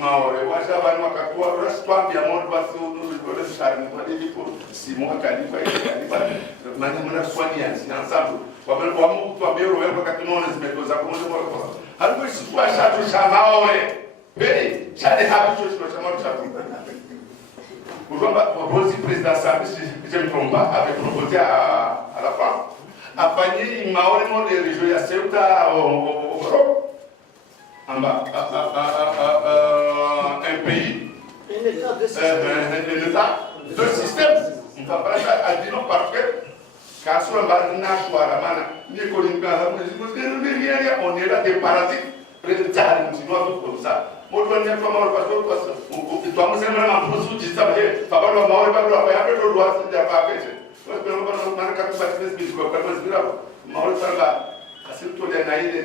maore wacha bani wakakuwa restaurant ya moto basi ule shari kwa ndipo si mwaka alipa maana swani ensemble kwa Mungu tu amero wewe wakati unaona zimekoza kwa Mungu kwa hapo si kwa shatu cha maore pei chale hapo tu kwa maore chatu Aujourd'hui, le président Sambi, si je ne me trompe pas, avait proposé à la fin, à Fanny, il m'a ordonné de régions à Ceuta, au Europe, en bas, un pays, un état, deux systèmes. On va pas à dire non parce que, quand on va naître à la main, on est là des parasites, près-de-terre, nous comme ça. Moi, je ne sais pas, toi, vous aimez vraiment pour ce ça, mais papa, le mort, pas le faire, après le droit, c'est déjà pas fait. Moi, je ne sais pas, quand tu vas te faire, quoi, quand tu vas te mort, ça va. C'est tout les naïs, les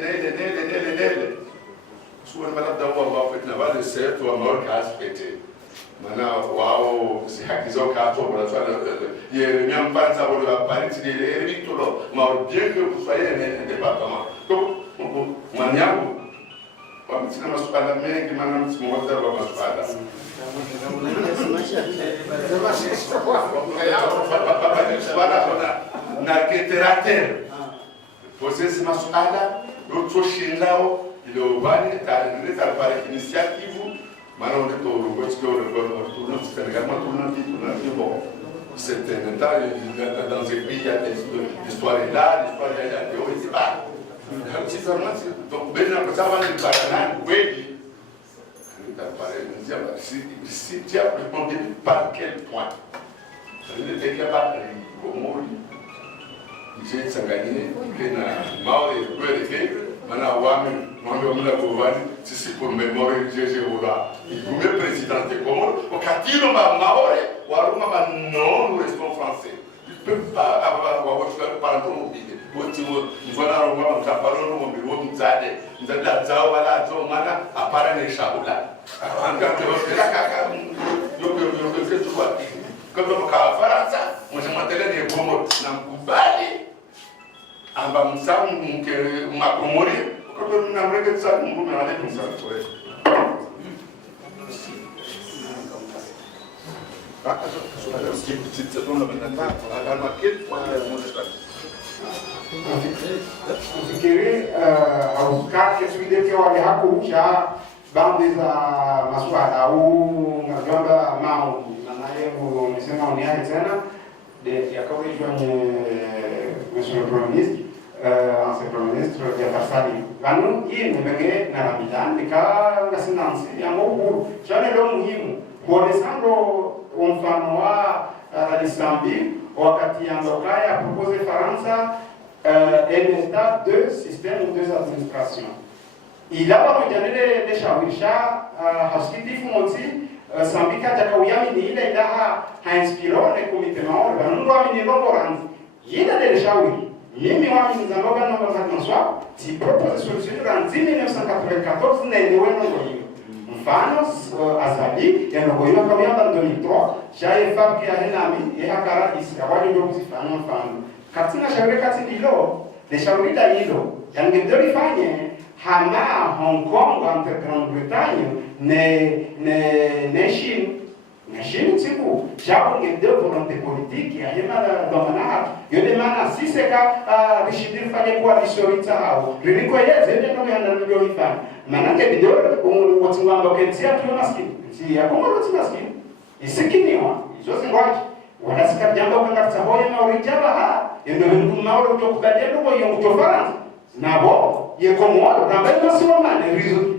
souvent, madame d'avoir fait la vague de serre, toi, mort, casse, pété. Maintenant, waouh, c'est à qu'ils ont qu'à toi, il y a même pas de savoir de la Paris, c'est des victoires, bien que vous soyez un département. Donc, maniaque. Sina maswala mengi maana msimuoza wa maswala. Na keterater. Vocês maswala do toshindao ile ubani taleta para initiative maana on est au Rwanda que on tourne Sénégal tourne bon. C'est un état dans un pays il y a des histoires là, l'histoire il y a des hauts et bas. Donc, ben après ça, on va parler oui. Si tu as répondu par quel point, ça veut dire qu'il n'y a pas de mot. J'ai gagné, il y a mort et maintenant, on va si c'est pour mémoire, j'ai il faut le président de Comore, au Catino, non, nous restons français. Il ne peut pas avoir par rapport au pays. Voilà, on va en parler, on va en parler. Nous avons la Zawa, la Zomana, à part les Shaoula. En tant que la comme on va faire ça, on se met les pommes dans le bali. En bas, on s'en m'a comoré. Quand on a regardé ça, on va aller comme ça. Ufikiri hausikake swide kwa wale hakucha bandi za maswala au ngajamba mao na naye umesema uniaje tena de yakaulizwa ni monsieur le premier ministre ancien premier ministre ya Farsali vanu hii mbenge na Ramadan nika ngasinansi ya Mungu chane lo muhimu kuonesando mfano wa Islami wakati Andokaya propose Faransa un état, deux systèmes ou deux administrations. Il a pas regardé les shawisha haskiti fumonsi sambika jakawiyami ni ile ila inspiró le comité maor banungo amini loborans yida de shawi mimi wami nzaloga no kwa si propose solution en 1994 na ile weno ngoyo mfano azali yanogoyo kama ya 2003 jaye fabi ya henami ya hakara isawali ndio kuzifanya mfano katika shauri kati hilo de shauri la hilo yangemdorifanye hama Hong Kong entre Grande Bretagne ne Chine siku japo ngende volonté politique ya hema domana yo demana siseka rishidir fanye kwa lisorita hao riliko yeze ndio ndio ifanye manake bidoro wotungamba kentia tu maskini si yakongo tu maskini isikiniwa hizo zingwaje wanasika jambo kanga tsaboye na orijaba ha ndio ndio utokubaliana kwa hiyo kutofaransa nabo yekomoro namba sio mane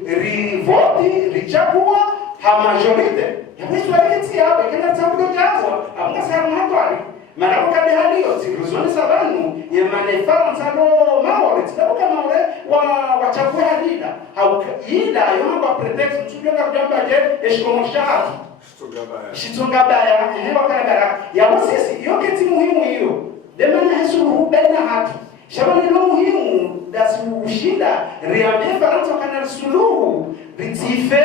rivoti richagua ha majorite yamesu aliti hapa kenda tsabudo jazwa amna sana hatwali manako kade haliyo ziruzoni sabanu ye mane faransa no maore tsabuka maore wa chagua halida au ila yomba pretext mtubyoka kujamba je eshikomoshatu shitongabaya wakagara ya sisi hiyo kiti muhimu hiyo demana hesu bena hatu shabani no muhimu dasi ushinda riambie Faransa kana suluhu bitife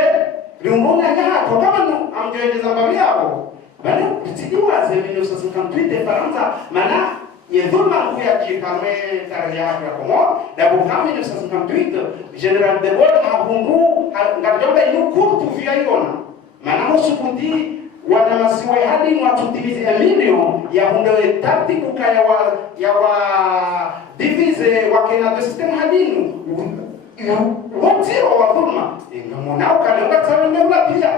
rumona hapo kama amjoeleza babu yao bali bitidiwa za 1958 Faransa mana yedhuma kuya kikame tarehe yake ya Komoro da bukami 1958 General de Gaulle habungu ngajomba inu kurtu via iona maana musukuti wana masiwe hadi watutimize emilio ya hunde tactical ya wa divise wakena de system hadinu wote wa dhulma ingamonao kalonga tawenda pia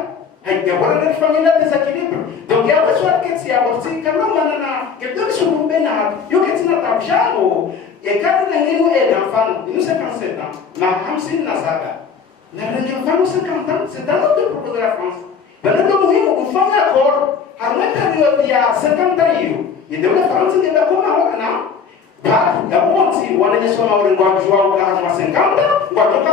haijabora na familia desequilibre donc ya weso aketi ya wote kama manana kedoni shuku bena yoketi na tabjalo ekadu ngenu d'enfant nous 57 ans na 57 na saba na l'enfant 50 ans c'est un autre propos de la France Bado muhimu kufanya accord harma period ya 50 hiyo. Ndio France ndio kama hawana baadhi ya watu wananyesoma urengo wa jua kwa 50 kwa toka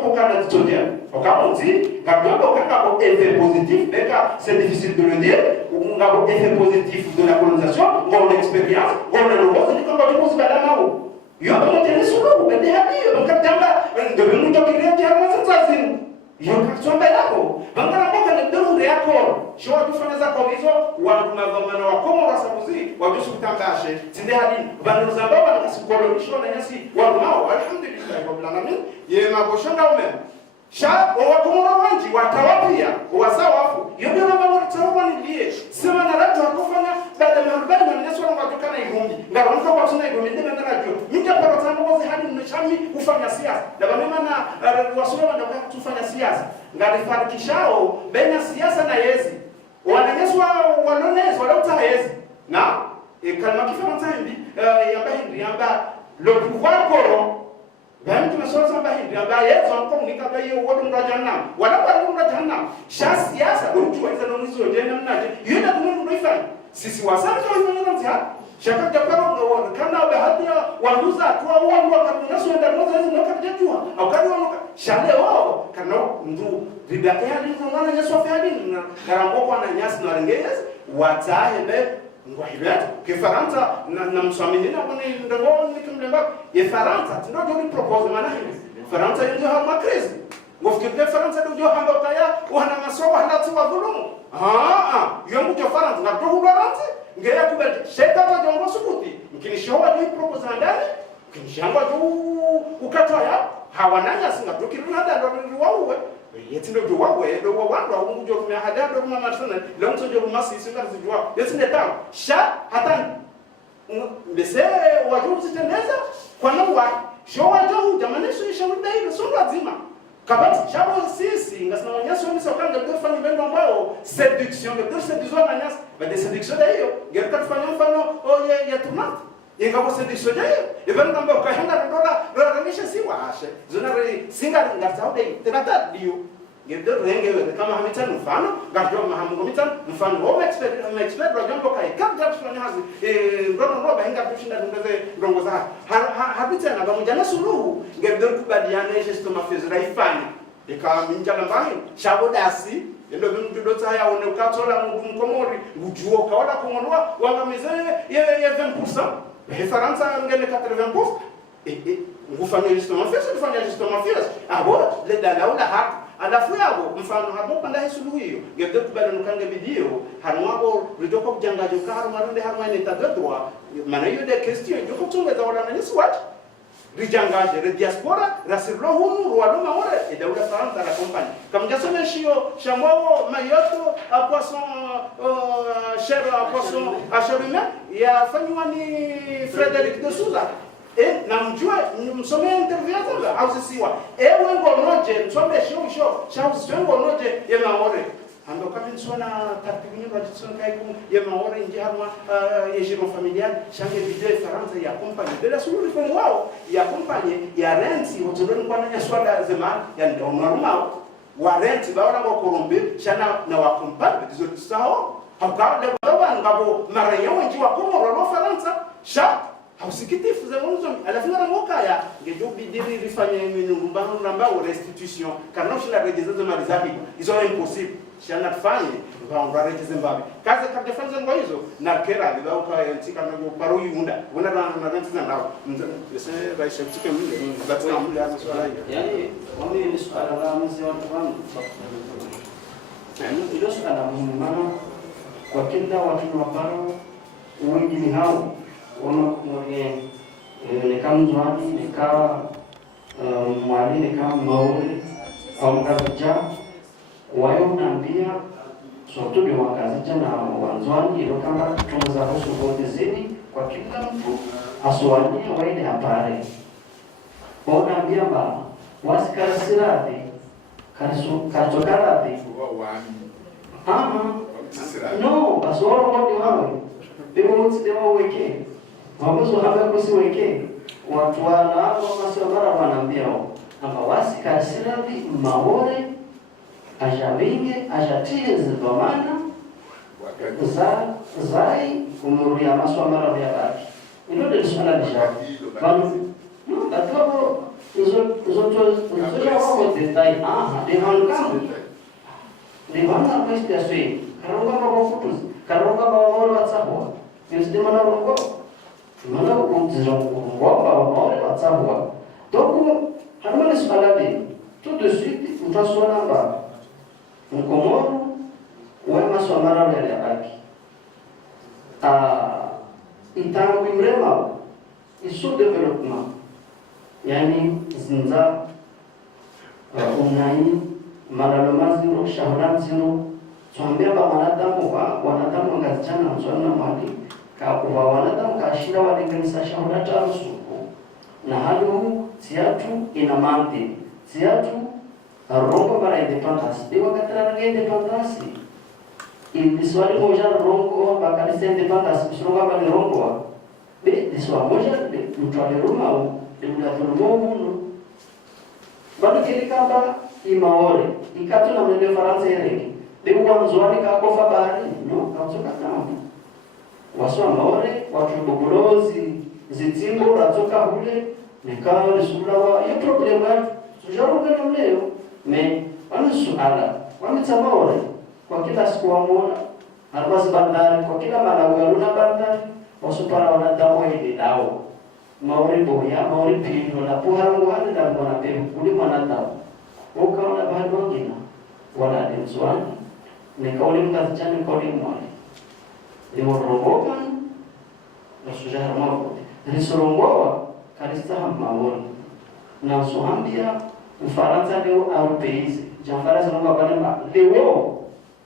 kwa kana tsodia. Okamuti kabla kwa effet positif beka c'est difficile de le dire ou ngabo effet positif de la colonisation ou l'expérience ou le nouveau c'est comme kwa kusibala nao. Yo mtende sulu bende hapo mkatamba ndio mtokilea harma sasa yo kasomba yako bangara boka ni ndio yako sio tufanya za kwa hizo watu mavamano wa Komoro sabuzi wajusu kutambashe tinde hadi bando zambaba na sikolonisho na nyasi wao alhamdulillah rabbil alamin ye magoshanga umeme sha wa Komoro wanji watawapia wasawafu yote na mambo tsawa nilie sema na watu wakufanya baada ya marbani na nyasi wao watokana igumbi ngaro mko kwa tuna igumbi ndio na radio mtapata tangazo hadi mnachami kufanya siasa na mama na wasoma ndio kufanya siasa ngalifarikishao baina siasa na yezi wananyeswa walonezi walauta yezi na kalma kifaransa hindi yamba le pouvoir coron ben tumesoma samba hindi yamba yezo ankomunika baye wodo ndo jannam wala ndo jannam siasa mtu waweza nonizo jana mnaje yule ndio ndo ifanye sisi wasana tunafanya mtihani shaka japaro kana bahati wanduza kwa wandu wakamunaso ndio moza hizo nokajua au kadi wanoka shale wao kana ndu ribake hadi ngana nyeswa hadi ngarambo na nyasi na rengez watahebe ngwahibet ke Faransa na mswamini na kuni ndio nikimlemba ye Faransa ndio propose maana hivi Faransa ndio hama crazy ngofikiri Faransa ndio hamba utaya wana masomo halatu wa dhulumu yongu jo Faransa na ndio Faransa ngeya kubel sheka kwa jongo sukuti mkinishowa ni propose ndani kinishangwa tu ukataya hawananya singa tukiruna ndio wauwe yeti ndio wawe ndio wandu wangu jo kumya hada ndio mama sana leo ndio masi singa zijua yeti ndio sha hata mbese wajua siteneza kwa nini wa showa jo jamani sio shauri ndio sio lazima kabati chabo sisi ngasema wanyaso ni sokanga ndio fanya mbendo ambao seduction ndio seduction na nyasa baada seduction hiyo ngeta kufanya mfano ya tunat ingabo seduction hiyo event ambao kaenda dola remisha si waashe zona singa ngatao dei tata dio ngendo rengewe kama hamitan mfano ngajo mahamungo mitan mfano wao expert rajambo kai kabla kufanya hazi ndono bahinga kushinda ndeze ndongo za habita na bamujana suluhu ngendo kubadiana jesto mafezera ifanye ikaminja nambahi shabodasi ndo bintu haya one ukatola mungu mkomori ngujuo kaola kumorwa wangamize ye 20% Faransa ngene 80% ngufanya jesto mafezera fanya jesto mafezera abo le dalaula haki alafu yabo mfano hapo panda suluhu hiyo ngende kubana nukange bidio hanwabo ridoko kujangajo karu marunde harma ni tadotwa maana hiyo de question joko tungeza wala nani swat rijangaje re diaspora rasirlo hunu waloma wala edaula Faransa la compagnie comme jasome shio chamwao mayoto a poisson cher a poisson a cherume ya fanywa ni Frédéric de Souza na mjua msomea interview hapa au sisiwa wengo noje msomea show shau wengo noje ya maore ando kama nsona tapigunyo rajisona kai kum ya maore nje harma ya jiro familial shange video Faransa ya compagnie de la sulu kwa wao ya compagnie ya renti wotodoni kwa nanya swala zema ya ndio normal wa renti baona kwa korombe shana na wa compagnie dizo sao hakao le baba ngabo maranya wengi wa Komoro no Faransa sha hausikitifu za mwanzo alafina na moka ya ngejo bidiri rifanye minumbano namba au restitution kana shila rejeza za mali zabi hizo impossible shana tufanye baonga rejeza mbabi kazi kabla fanza ngo hizo na kera bila ukayantika na paru yunda una na rejeza ndao mse raisha tike mle batina mle hapo swala hiyo yani wame ni swala la mzee wa wangu yani ilo swala muhimu kwa kila watu wa paro wengi ni hao ono mwenye nikamzwadi nika mwali nika maule au mkaja wae sote ni wakazi tena wanzwani ilo kama tunza husu vote zini kwa kila mtu aswani waende hapare ona biamba wasikarasirati karisokarati no basoro wadi wawe demo mutsi demo weke wabuzo haba kusi weke watu wana masomara wanambia amba wasikarasirati mawore ajabinge ajatie zidhamana zai umuru ya masomara ya baki ilo ndio swala lisha D'accord, ils ont wao detai de hankam de hanga peste aswe karonga ba fotos karonga ba wao WhatsApp yusde mana rongo mana kumtizo ngomba ba wao WhatsApp donc harmale swalade tout de suite utasona ba mkomoro wema swamara ya baki itangu imrema isu development yani zinza unai malaloma zero shahran zero tuambia ba wanadamu ngazichana mswana mwali ka kwa wanadamu kashira walinganisa shahra tarusuku na hali huu tiatu ina manti tiatu rongo para independence de wakatara na independence ili swali moja rongo bakalisa independence bisonga ba rongo be diswa moja de mtwale ruma ndio tunamuona bado kilikamba imaore ikatu na mwenye Faransa yake ndio mwanzoni kakofa bahari no kazoka kama waswa maore watu bogulozi zitimbo razoka hule nikao lisula wa hiyo problema tujaruka na leo me wanasuala wametsamaore kwa kila siku wamuona albazi bandari kwa kila mara ugaruna bandari wasupara wanadamu ile dao maori boya maori pino na puharangu hadi dan bona pe kuli manata o kauna bahado ngina wala de swani ne kauli mtachani kauli mwali ni morobokan na sujara mako ni sorongoa kalista maori na sohambia Ufaransa leo europeize jamfara zanonga bana leo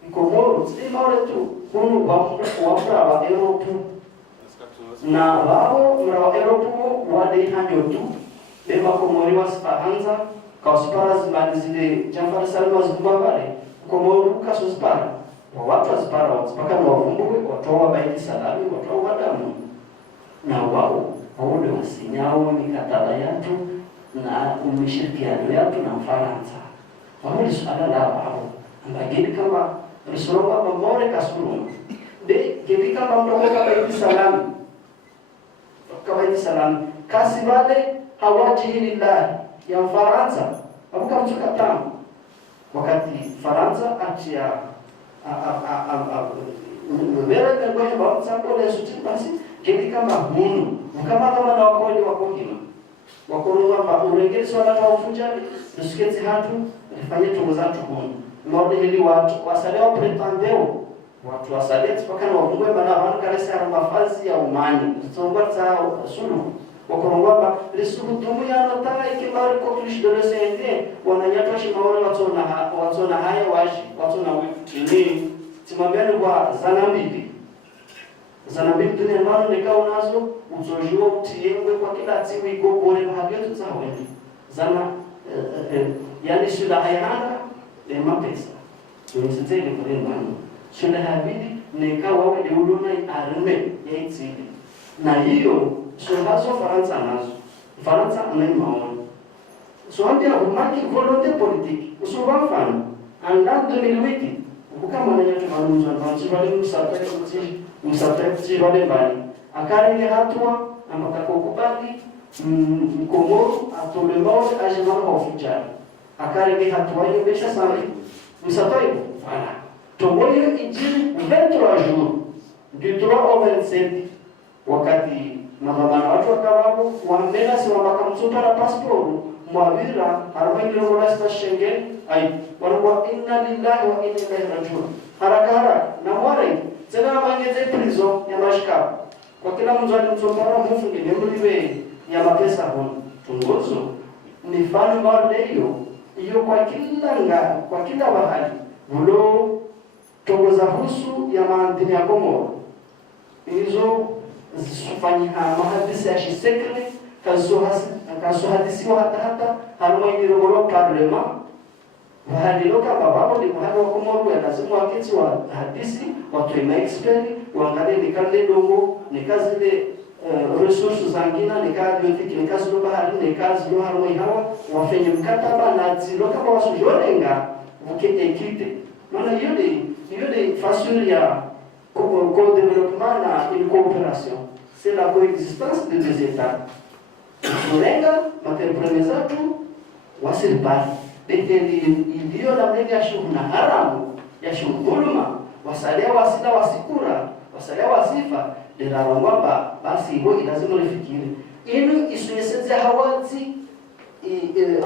ikomoro si maori tu kunu kwa wa Europe na wao mra Europe wale hanyo tu bema komori waspahanza kauspara zimalizile jamfara salma zimbabwe komoru kasuspara watu waspara mpaka wavumbuke watoa baiti salami watoa wadamu na wao wale wasinyao mikataba yetu na umeshirikiano yetu na Ufaransa wao swala la wao ambageni kama risoloma mamore kasuru de kibika mamdoka baiti salami kawaida salam kasi wale hawaji lillah ya Faransa abuka mchuka tamu wakati Faransa atia mbele kwa sababu sababu ya suti basi kile kama hunu kama na wakoli wakongima wakolwa pa urengeli swala la ufujali tusiketi hatu ifanye tumuzatu hunu mode hili watu wasalewa pretendeo watu wasaleti mpaka na wafungwe bana wanu kalesa ya mafazi ya umani tusongwa za sulu wakorongwa lisulu tumu ya notanga ikibari kwa tulishidole sende wananyatwa shimaore watona haya washi watona wini timambiani kwa zanambili tune mano nikao nazo uzojiwa utiyengwe kwa kila timu igogore mahagetu za wende zana yani shida hayana mapesa tunisitele kule mano shule habidi nikawa wale uluna arme ya itili na hiyo shulazo Faransa anayi maoni so andia umaki volonté politique usuwa mfano anda 2008 ukama mwananyatu manunzo anachibali msapeti wale mbali akarenge hatua ambaka kukubali mkomoro atomemao ajimama wa ufujari akarenge hatua hiyo besha sana msapeti wala Tomoyo injili 23 jours du 3 au 27 wakati mababana watu wakawapo wambela si wabaka msupa na passport mwavira harumaini rogola Schengen ai wanakuwa inna lillahi wa inna ilaihi rajiun haraka na mware tena mangeze prison ya mashika kwa kila mzali msopara mfunge nemliwe ya mapesa hono tungozo ni fano mara hiyo kwa kila bahali bulo Togo za husu ya maandini ya Komoro hizo zifanyika mahadisi ya shisekre kasohadisiwa hata harimo ingirogoro parlema wahaliloka bababo ni muhali wa Komoro ya lazimu waketi wa hadisi watu ima expert wangalie nikale dongo nikazile resources zangina nikadiothiki nikazilo bahari nikazilo harimo ihawa wafenye mkataba na ziloka kwa wasujolenga vukete ekite maana hiyo ni façon ya co-développement na une coopération. C'est la coexistence de deux États. Tulenga materprene zetu wasiribali iliyo na mlenga ya shughuli na haramu ya shughuli dhuluma wasalia wasila wasikura wasalia wasifa linalongwamba basi hivyo lazima lifikiri inu isuyesenze hawazi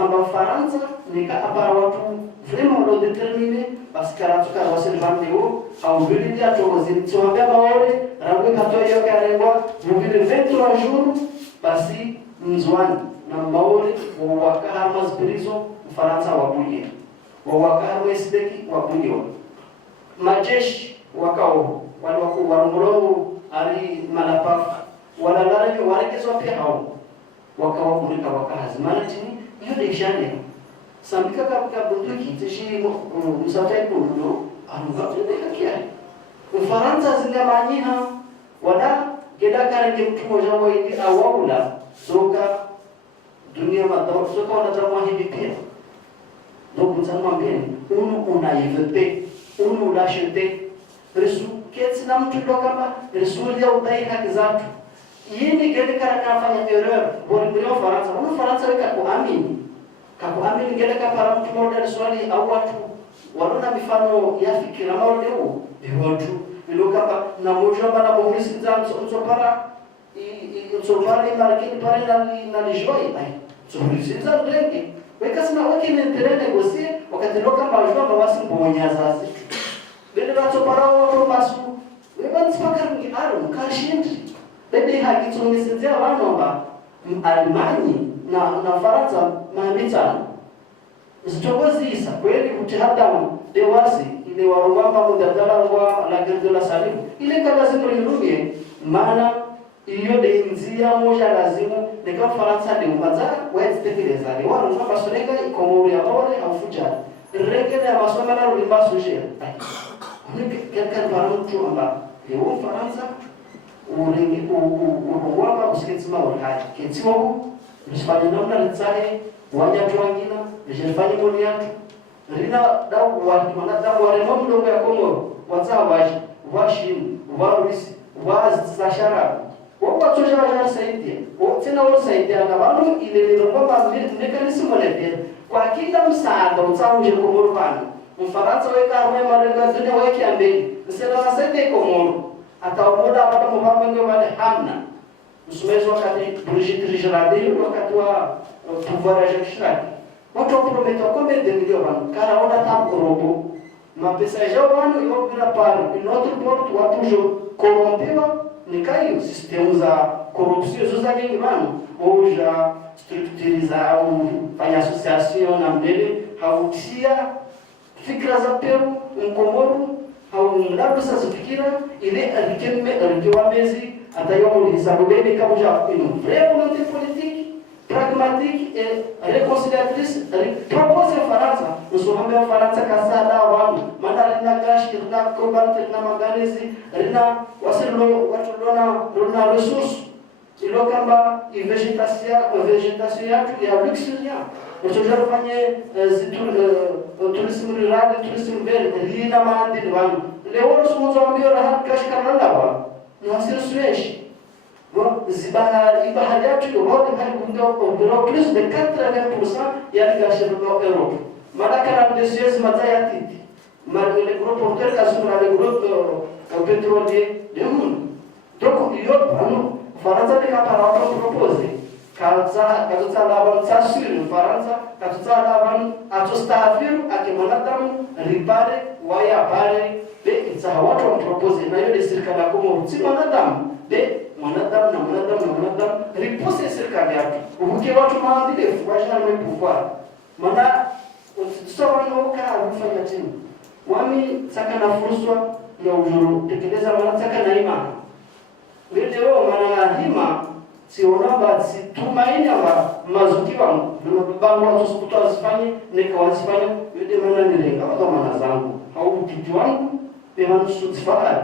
amba Faransa nika apara watu vraiment lo determiner parce que la tuka wasiribandeo au vile ya tozini tuambia maore rangu katoyo karengwa vile 23 jours basi mzwani na maore wakahar mazbirizo Faransa wabuye wakahar westeki wabuye majeshi wakao wale wako warongolo ali malapaf wala lari warekezwa pia hao wakawa kulika wakahazimana chini hiyo deshane sambika kabika bunduki tishi msatai kundo anuga tundekia Ufaransa zingamanyiha wala gedakare mtu mmoja waidi awula soka dunia madao soka wanataka hivi pia donc mzangu mbele unaivepe unulashete resu kesi na mtu ndo kama resu ya udai haki zatu yini gedakare kafanya error bora Faransa Faransa weka kuamini kakuamini gedaka para mtu mmoja swali au watu walona mifano ya fikira mao leo watu ilokapa na mojamba na mohisi zanzo para i marikini pare na lijoi ai zohisi zanzo rengi weka sina wakini terene gosi wakati lokapa mojamba wasimbonya zazi bende watu para watu masu wewe mpaka ni aro kashindi bende hakitungizia wanomba Alemani na Faransa mamitano zitongozi isa kweli kutihadamu dewasi ile warongamba mudadala wa la guerre de la salive ile lazima iruge maana iyo de nzia moja lazimu ni kama Faransa ni umaza wetekeleza ni warongamba soneka Komoro ya bore hafuja regele ya masomo na rulimba suje ni kaka barutu amba leo Faransa urengi urongamba usiketsima urhaji ketsimo msifanye namna litsahe wanyatu wangina mjifanye moni yatu rina dau wanadamu warema mdongo ya Komoro wazawaji washin warisi wazashara watu jawa saidia tena wao saidia na wao ile nilomba mechanism wale kwa kila msaada utauje Komoro bana Mfaransa weka arme malenga dunia weke ambele msela wasaidia Komoro ataomoda hapa mvamenge wale hamna msumezo wakati Brigitte Rijardin wakati wa pouvoir à Jacques Chirac watu waprometwa kombe de milioni kana ona tabu robo mapesa yao wano yobira pale notre porte watu jo corrompiwa ni kayo sistemu za corruption zoza nyingi wano oja structuriza au fanya association na mbele hautia fikra za Peru Komoro au mlado sasa fikira ile alikewa mezi atayomo lisabobeni kama une vraie volonté politique pragmatique et réconciliatrice propose Faransa usohambe Faransa kasada wangu maana lina gashi lina cobalt lina manganese lina wasilo watu lona resource ilo kamba vegetation yatu ya luxuria utoja kufanye tourisme rural tourisme vert lina maandili wangu leo suzo ambio rahat gashi kama lawa ni hasira sueshi ibahari yatu yote hali kundio plus de 80% ya gashi de Europe madaka na desiezi mazaya titi le gros porteur kasura le gros pétrolier de monde donc il y a Faransa de kapara propose kaza laban tasiri Faransa kaza laban atostafiru akimonatamu ripare waya pare be itsa watu propose na yule serikali Komoro si monatamu be monatamu ripose serikali yake ubuke watu maandile fuaje na pouvoir mana usitsono ka ufanya tena wami saka na fursa ya ujuru tekeleza maana saka na imani leo maana hima sionaba situmaini amba mazuki wangu bangu watu wasifanye nikawasifanye yote maana nilenga kwa maana zangu au utiti wangu pema nusutifari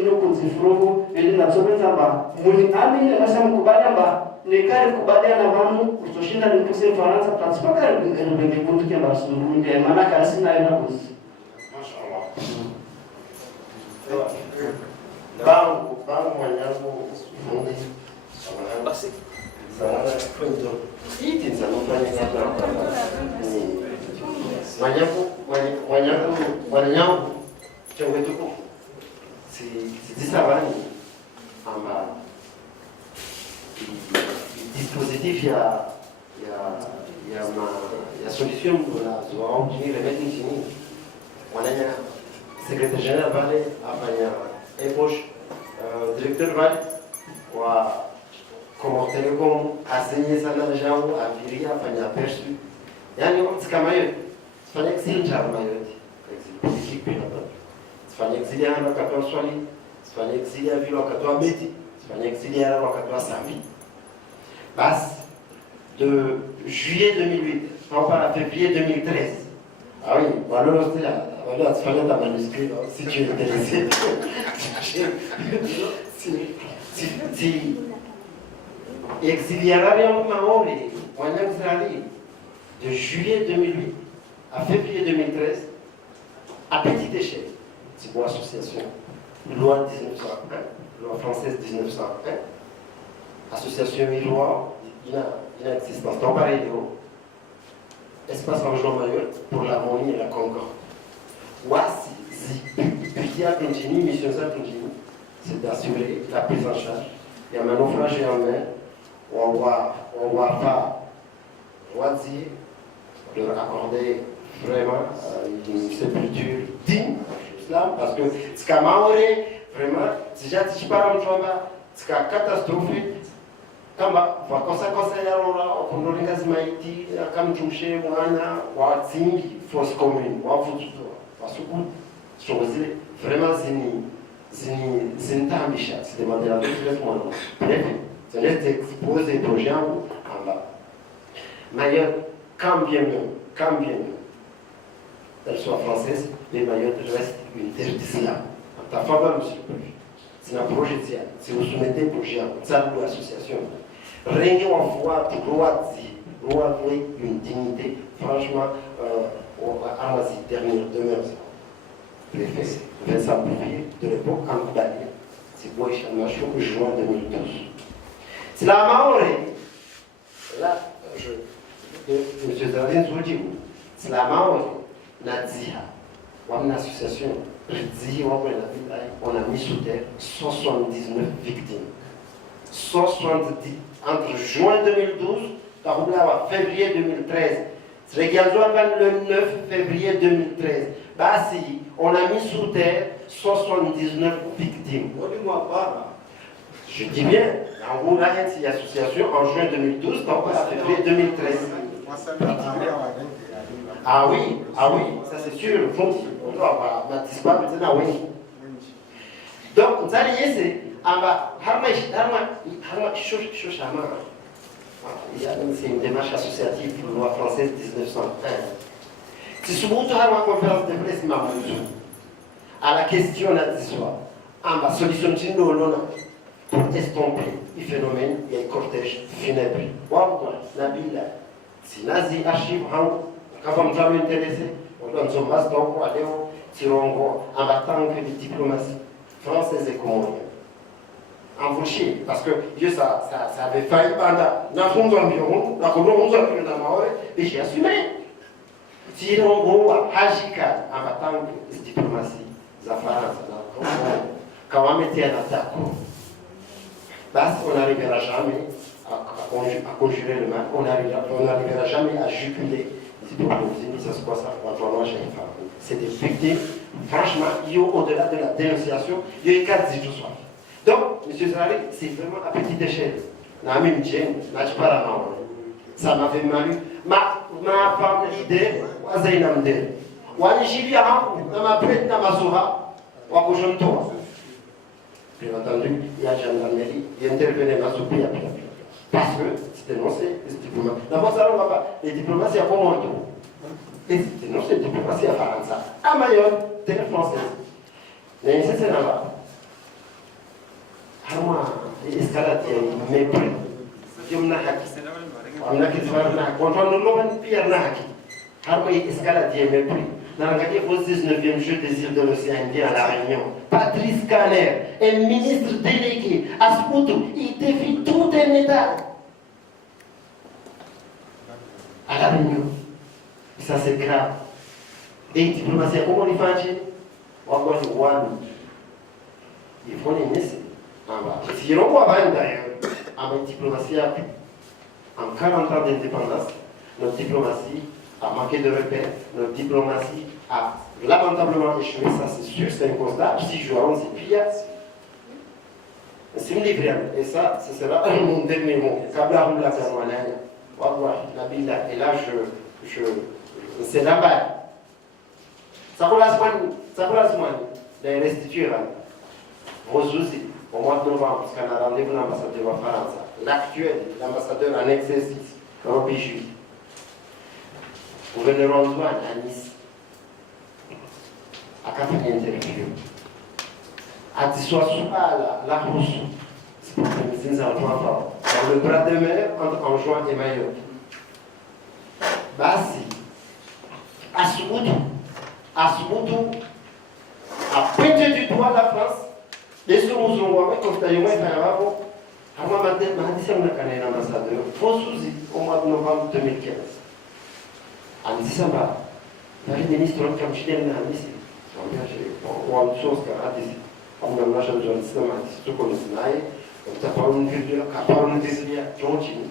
ino kuzifurugu ili nasobeza amba muni amini nasa mkubali amba nikari kubalia na vanu kutoshinda nikuse Faransa tatsipaka rubenge kundu kia mba sundurundi ya maana kasi na ina kuzi bangu mwanyangu basi iti nzanofanya kata mwanyangu chongo tuku zisabani ama dispositif ya solution za obtenir remède chini wananya secrétaire général pale afanya embauche directeur pale wa como telecom asenye sana jangu afiria afanya aperçu yani kama hiyo fanya exil chama yote exil politique pia fanya exil ya wakatoa swali fanya exil ya vile wakatoa beti fanya exil ya wakatoa sambi bas de juillet 2008 on parle à février 2013 ah oui voilà c'est là voilà tu fallait ta manuscrit si tu es intéressé si exiliario maori wanyanzali de juillet 2008 à février 2013 à petite échelle c'est pour association loi 1901 loi française 1901 association loi inexistence donc pareil espace argent Mayotte pour l'harmonie et la concorde voici Putia Continue mission ça continue c'est d'assurer la prise en charge il y a un naufrage en mer on va pas dire leur accorder vraiment une sépulture digne parce que ce qu'a maoré vraiment si j'ai pas l'ensemble ce qu'a catastrophé kama vakosa ya rola okonolinga zimaiti akamtumshe mwana wa tsingi force commune wa fututo pasuku chozi vraiment zinitambisha c'est demander la toute moi bref c'est exposer projet en bas Mayotte quand bien elle soit française les Mayotte reste une terre d'islam ta faveur monsieur le préfet c'est un projet c'est vous soumettez projet ça pour l'association rien en foi droit une dignité franchement à la dernière demeure préfet Vincent Bouvier de l'époque en Bali c'est pour échange que juin 2012 c'est la Maoré là monsieur Zardin vous dit c'est la Maoré Nadia une association on a mis sous terre 179 victimes 170 entre juin 2012 et février 2013. C'est le 9 février 2013. Bah si, on a mis sous terre 79 victimes. Je dis bien, en gros, là, il y a une association en juin 2012, donc à février 2013. Ah oui, ça c'est sûr, on doit disparaître maintenant, oui. Donc, vous allez c'est c'est une démarche associative pour la loi française 1901. Si ce bout de la conférence de presse à la question de l'histoire, on va solutionner pour estomper le phénomène et le cortège funèbre. Nabila, si Nazi archive, quand on va m'intéresser, on donne son masque pour aller au Tirongo en tant que diplomatie française et comorienne. En Vulchi, parce que Dieu, ça avait failli pendant la fond environ, la colonne environ dans ma oreille, et j'ai assumé. Si on voit Hajika en tant que diplomatie, Zafara, quand on mettait un attaque, on n'arrivera jamais à conjurer le mal, on n'arrivera jamais à juguler les diplomaties, ça se passe c'est des victimes, franchement, au-delà de la dénonciation, il y a 4 jours soir. Donc, M. Zahari, c'est vraiment à petite échelle. Ça m'avait malu. Ma femme l'idée, Wanijibia hapo na mapret na mazura wa kujontoa. Bien entendu, il y a gendarmerie, il intervenait dans ce pays parce que c'est dénoncé les diplomates. D'abord, ça ne va pas. Les diplomates, c'est à comment et c'est dénoncé les diplomates à France. À Mayotte, terre française. Mais c'est là-bas. Harma, escalade, mépris. Je me n'ai on a qui se fait là. Quand on nous l'ouvre, Pierre n'a qui. Harma, escalade, mépris. Dans le 19e jeu des îles de l'océan Indien à La Réunion, Patrice Caner, un ministre délégué à Sputu, il défie tout un État. À La Réunion. Ça c'est grave. Et il dit, comment il fait? On va voir. Il faut les laisser. Si on voit d'ailleurs, avec diplomatie, en 40 ans d'indépendance, notre diplomatie a manqué de repères, notre diplomatie a lamentablement échoué, ça c'est sûr, c'est un constat. Si je vois, c'est pire. C'est une livre, et ça, ce sera mon dernier mot. Et là, c'est là-bas. Ça vous la de restituer vos soucis au mois de novembre, parce qu'on a rendez-vous l'ambassadeur en France. L'actuel, l'ambassadeur en exercice, Roby Juif. Gouverneur Antoine à Nice, à 4 interviews. À la Rousse, c'est pour que nous dans le bras de mer entre Anjouan et Mayotte. Bassi, à Souboudou, à pointer du doigt la France, les Soumouzoua, comme tu as dit, moi, je vais un ambassadeur, faux souci, au mois de novembre 2015. En décembre, le ministre de la Chine a dit on a une chose qui a dit on a une agence de l'islam a dit tout comme ça on a parlé de vidéo on a parlé de vidéo John Chine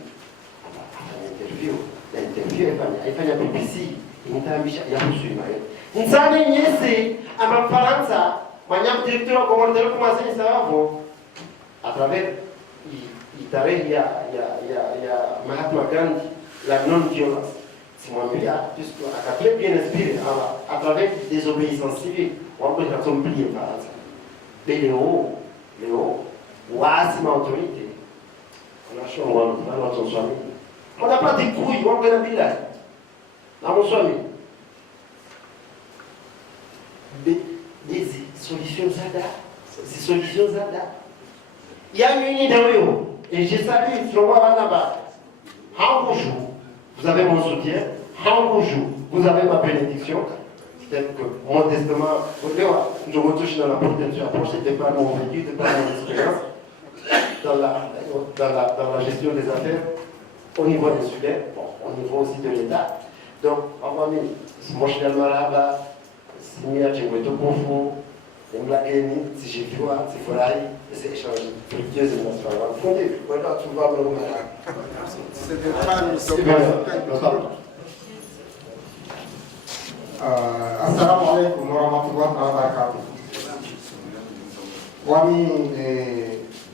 l'interview il fait la BBC il n'a mis il y a reçu mais il s'est nié à ma France ma directeur commandeur commencé ça va à travers il y a Mahatma Gandhi la non-violence. C'est mon milieu, puisque à très bien inspiré, à travers des obéissances civiles, on peut être oublié par ça. Mais Léo, c'est ma autorité. On a choisi, on a notre somme. On n'a pas des couilles, on a un village. Dans mon somme. Des solutions Zada. Des solutions Zada. Il y a une unité dans le haut. Et j'ai salué, je vois là-bas. Un bonjour. Vous avez mon soutien, un bonjour, vous avez ma bénédiction. Peut-être que modestement, je me touche dans la protection approchée de par mon vécu, de par mon expérience, dans la gestion des affaires, au niveau insulaire, au niveau aussi de l'État. Donc, on va mettre mon chien Maraba, Simia Tchengweto Konfo, Mlakeni, si j'ai vu, si Foraï, et c'est échange fructueux et national. Fondé, voilà, tu vas me Assalamu alaikum warahmatullahi wabarakatuh. Wami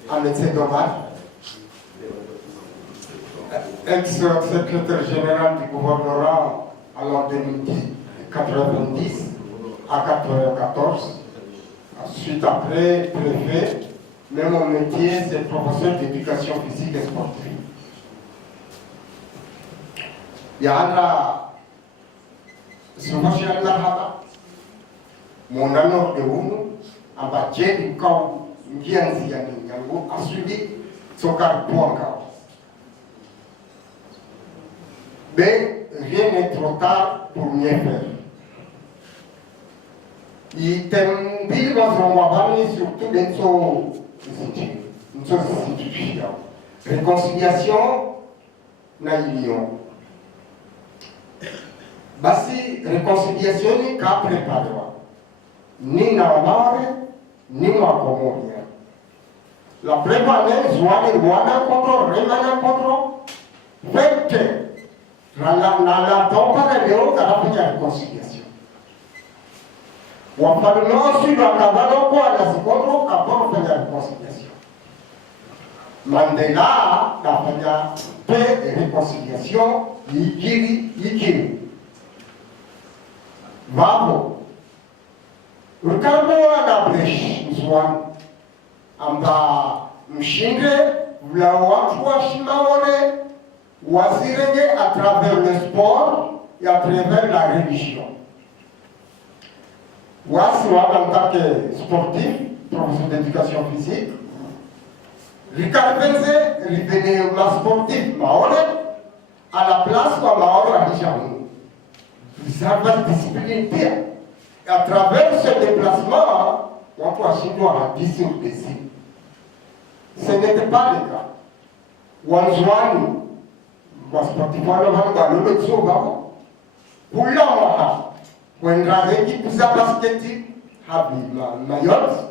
Ahmed Omar, ex-secrétaire général du gouvernorat alors de 90 à 94. Ensuite, après, préfet, mais mon métier, c'est professeur d'éducation physique et sportive. Il y a Soumachia Lahaba, mon honneur de Ounou, en bas du camp, Ndianzi Yango, a suivi son caractère. Mais rien n'est trop tard pour mieux faire. Il t'aime dans son mobile, surtout dans son institution. Réconciliation, naïlion. Basi, réconciliation n'est qu'à préparer. Ni Naomare, ni Makomoria. La préparer, Zouane, Wana contre, Remana contre, fait la tombe de Léo, qui a fait la réconciliation. Wafalme suivre la cabane kwa la sikondo kaporo fanya réconciliation. Mandela a fait paix et réconciliation yikiri. Vamos. Ricardo anapresh mzwani amba mshinde vla watu wa shimaone wazirenge à travers le sport et à travers la religion. Wasi en tant que sportif, professeur d'éducation physique, Ricardo Benze revenait ma sportif maone à la place où maone a déjà eu. Ça va discipliner bien. Et à travers ce déplacement, on peut acheter à 10 sur 10. Ce n'était pas le cas. Wanzwani, wa sportif wa le souvent, pour l'homme, when Razeki Pisa Basketi, Habi Mayot,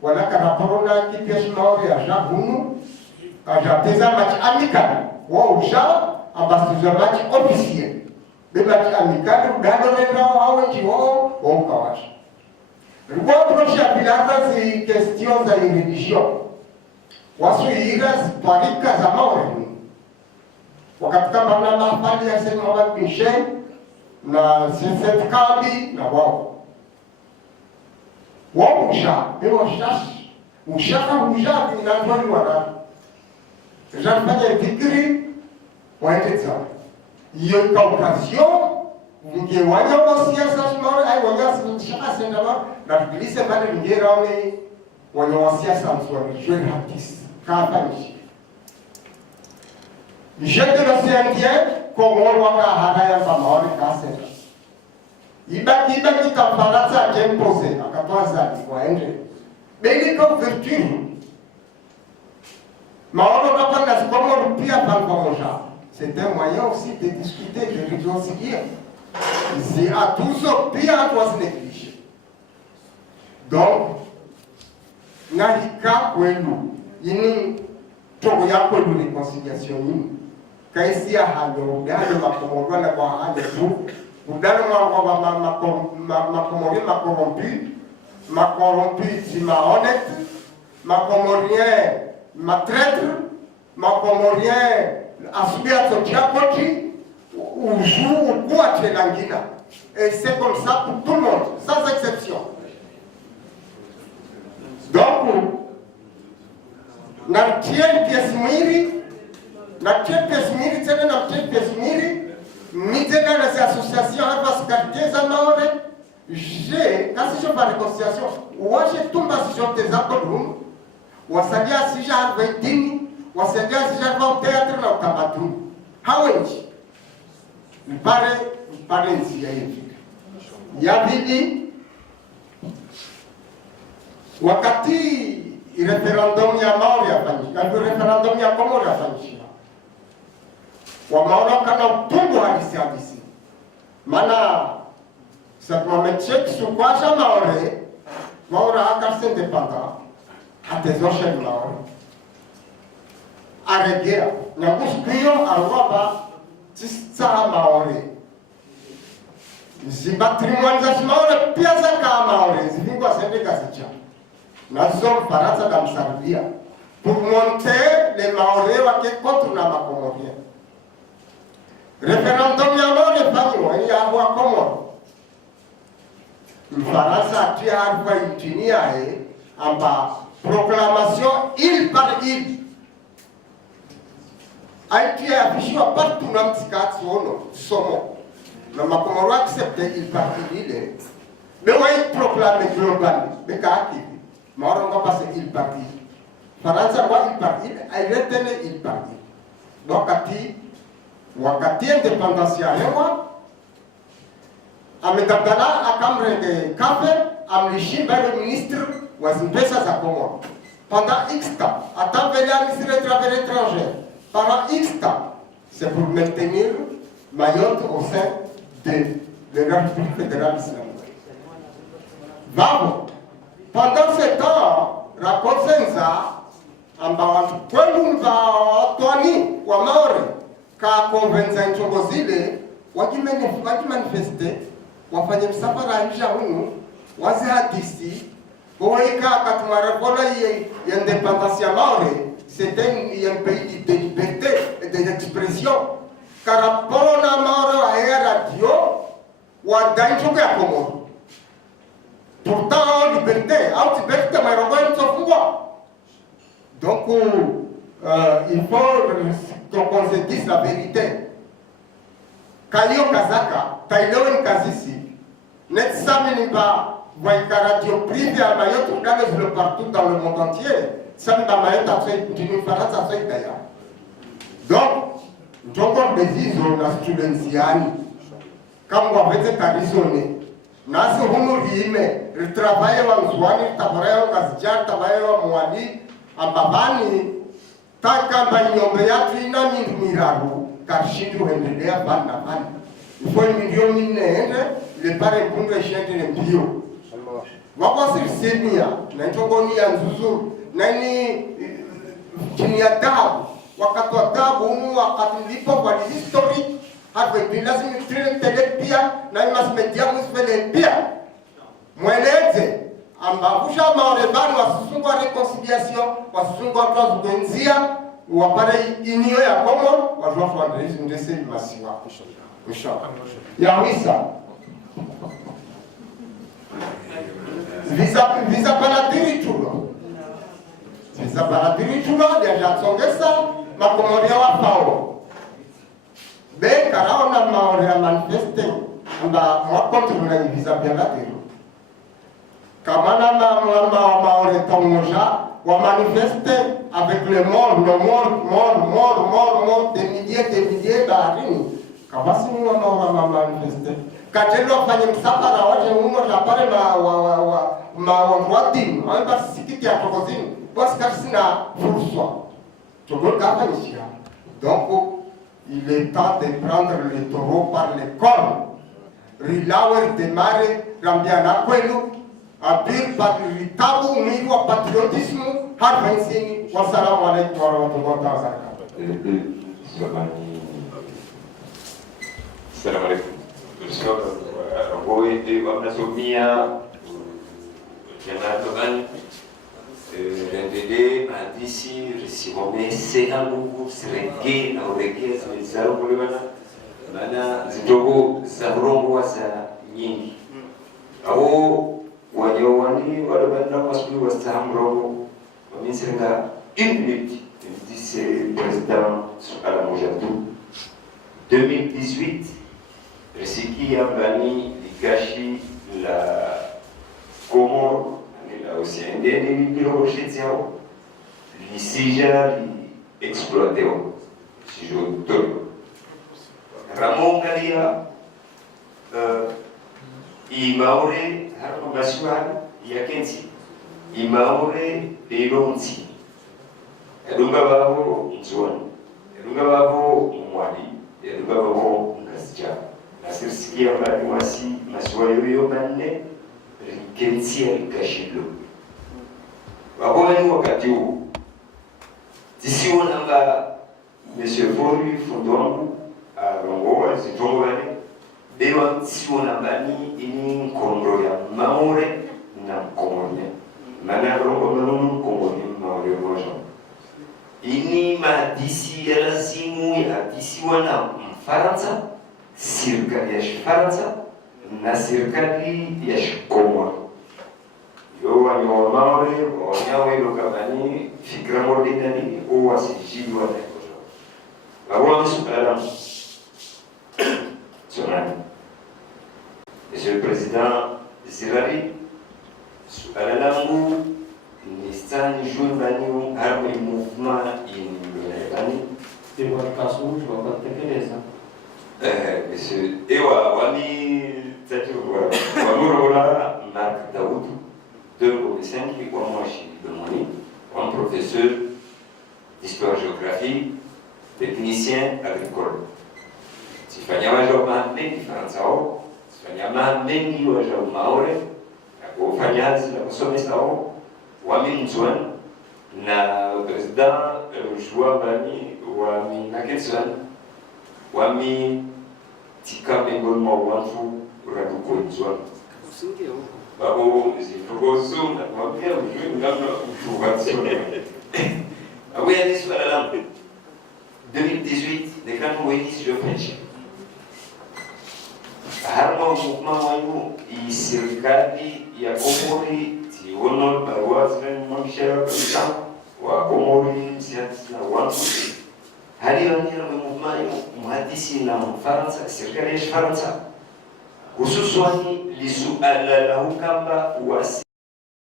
voilà qu'à la parole qui pièce mort et à Jabounou, à Jabeza match amical, ou au Jab, à Bastia match officiel. Le match amical, dans le Renda, ou au Kawash. Le proche à Pilata, c'est une question de la religion. Wasu Iras, Paris, Casamore. Wakati kama na pali ya sema wa Michel na Seth Kabi na wao usha ewa shash ushaka inatwali wana jafanya degree waendeza hiyo kwa occasion ningewanya kwa siasa shimara ai wanya shaka senda na tubilise pale ngera wale wanya wa siasa mswali jwe hatis kampani J'étais le Saint-Dien, comme on voit qu'à Hanaïa Pamori Kassera. Ibaki Kampalatsa a bien posé, à 14 ans, mais il est comme vertu. Mais on n'a pas la comment pire par le c'est un moyen aussi de discuter, de réconcilier. C'est à tous ce pire à toi se négliger. Donc, Nahika Kwelu, il n'y a pas de réconciliation. Kaisia halo dano makomorwa na kwa hali tu udano makomorien makorompu si mahonnête makomorien matraître makomorien asubia totiakoti uju ukua chelangina et c'est comme ça pour tout le monde sans exception. Donc nartiel piesmiri na piesmiri tena na piesmiri mitena na association hapa sikate za maore je kasi je par réconciliation waje tumba si je des accords wasadia si je harve dini wasadia si je harve théâtre na utamaduni hawenji mpare nzi ya hivi ya bidi wakati referendum ya Maori yafanyika, referendum ya Komoro yafanyika. Wa Maori kana utungu halisi. Maana sababu mecheck sukwasha Maori akasi independant atezosha Maori. Aregea na kusikia arwaba tisa Maori. Zipatrimoine za Maori pia za kama Maori zilikuwa sendeka zicha. Nous sommes partis dans le Sarbia pour monter les Maoris qui contre la Macomorien. Référendum Yamor et Pagno, il y a un Comor. Le Faransa qui a utilisé en proclamation île par île. Haïti a affiché partout dans le Tika Somo. Le Macomoro accepté île par île. Mais on proclame global. Mais qu'est-ce Mauro va passer il par il. Faransa wa il par il, il retene il par il. Donc wakati indépendance ya hewa ametatana akamre de kafe amlishimba le ministre wa zimpesa za Komoro. Pendant X temps, attend venir ministre des Affaires étrangères. Pendant X temps, c'est pour maintenir Mayotte au sein de la République fédérale islamique. Vamos. Pendant ce temps, Rakosenza, ambao kwenu mtwani wa Maori ka konvenza nchongozile wakimanifeste wafanye msafara nje hunu wazi hadisi kuweka katumarakola ya indépendance ya Maori c'était un pays de liberté et d'expression car rapport na Maori à radio wadai choke ya Komoro. Pourtant, liberté, liberté, mais on va donc, il faut qu'on se dise la vérité. Kayo Kazaka, Taïloen Kazisi, net Saminimba, Radio privé à Mayotte, on le partout dans le monde entier. Saminimba Mayotte a fait une France à fait d'ailleurs. Donc, j'entends des isos, la studenziani, comme on va être raisonné. Nasi Hunurime, le travail à Mzwani, le travail à Kazjar, le travail à Mwali, Ambabani, Takamba Nyombe yatu ina miraru, Karshidu Hendelea Bana Bana. Il faut 1 million le pare kunga shente ne bio. Wako sirsemia, na ntogoni ya nzuzu, nani chini ya dabu, wakati wa dabu umu wakati nilipo kwa history, hapo lazima tele pia na mamedia musfele pia. Mweleze ambavusha maorebani wasungwa reconciliation, wasungwa twazungenzia, wapare inio ya Komoro, wajua fundraising ndese masiwa. Ya wisa visa paladiri chulo ya jatsongesa makomoria wa pao be karaona maoria manifeste amba mwakontu na visa paladiri kamana maoria tongoja wa manifeste avec le mort des milliers baharini. Kabasi mwa maora manifeste. Katelo fanye msafara waje umo tapare wadi. Amba sikiti ya tokozini. Basi kasina fursa. Togo kapa nishia. Donc il est temps de prendre le taureau par les cornes. Rilawer demare rambiana kwenu. Abir patriotabu mwili wa patriotisme hapa nchini. Wassalamu alaikum warahmatullahi wabarakatuh. Assalamu alaikum. Voi wanasomia janatoban rendede hadisi risimome sehangu sirenge na urege zaro kulibana mana zidogo za rongo za nyingi au wajawani wala banda masuli wastaham rongo wamisenga infinite dise président ala mojatu 2018 Resiki Ambani Likashi la Comore la Océane ni kilo chetiao li sija li exploiteo si je to Ramon Galia I Maure harpo masuan yakensi I Maure Elonzi Edunga babo Nzwan Edunga babo Mwali Edunga babo Ngasja Nasirsikia mbali wasi maswayo manne rikensia likashilo. Waboni wakati huu tisiwo nanga Monsieur Fori Fundwangu alongoa zitongwane dewa tisiwo nambani ini nkondo ya Maore na Komone. Mana rongo manu Komone Maore moja. Ini madisi ya lazimu ya tisiwa na Mfaransa serikali ya Faransa na serikali ya Komoro. Yo wanyo Maore wanyawe lokabani fikra modernani o wasijidi wa nekojo. Bawa msukala sonani. Monsieur le Président Zirari sukala langu nistani jumbani harmo mouvement in Lani Dewa kasu wabatekeleza. Monsieur Ewa Wani Tatiwa Wamurora Marc Daoud, 2 professeurs qui Wamoshi Bemoni, un professeur d'histoire-géographie, technicien agricole. Si fanyama joma mengi Fransao, si fanyama mengi waja Maore, na kufanyazi na kusomesao, wami Nzwan, na president Joua Bani, wami Naketsan, wami tika mengolma wanfu raduko Nzwan. Babo zifugozo na mapia ujue ngamna ufugatsio. Awe ya nisu alalam. 2018, dekano wenis je french. harma mouvement wanyu serikali ya Komori tiono barua zinazoonyesha kabisa wa Komori siasa wangu hali ya mouvement muhadisi na Mfaransa serikali ya Faransa hususan lisuala la ukamba wasi